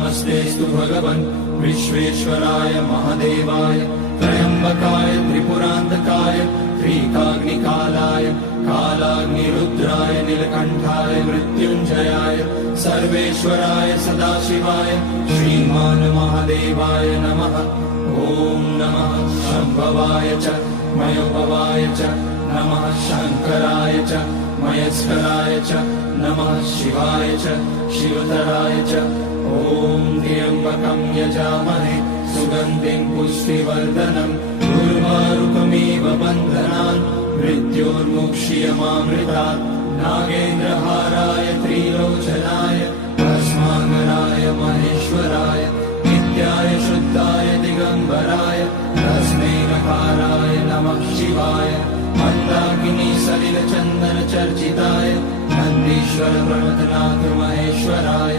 नमस्तेस्तु भगवन् विश्वेश्वराय महादेवाय त्रयंबकाय त्रिपुरान्तकाय त्रिकाग्निकालाय कालाग्निरुद्राय नीलकण्ठाय मृत्युञ्जयाय सर्वेश्वराय सदाशिवाय श्रीमान् महादेवाय नमः। ॐ नमः शम्भवाय च मयोभवाय च नमः शङ्कराय च मयस्कराय च नमः शिवाय च शिवतराय च। ॐ त्र्यम्बकं यजामहे सुगन्धिं पुष्टिवर्धनम् उर्वारुकमिव बन्धनान् मृत्योर्मुक्षीयमामृतात्। नागेन्द्रहाराय त्रिलोचनाय भस्माङ्गराय महेश्वराय नित्याय शुद्धाय दिगम्बराय तस्मै नकाराय नमः शिवाय। मन्दाकिनी सलिलचन्दन चर्चिताय नन्दीश्वर प्रणतनाथ महेश्वराय